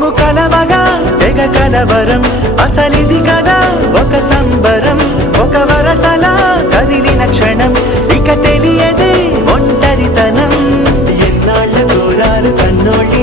మేము కలవగా తెగ కలవరం అసలిది కదా ఒక సంబరం ఒక వరసలా కదిలిన క్షణం ఇక తెలియదే ఒంటరితనం ఎన్నాళ్ళ దూరాలు కన్నోళ్ళి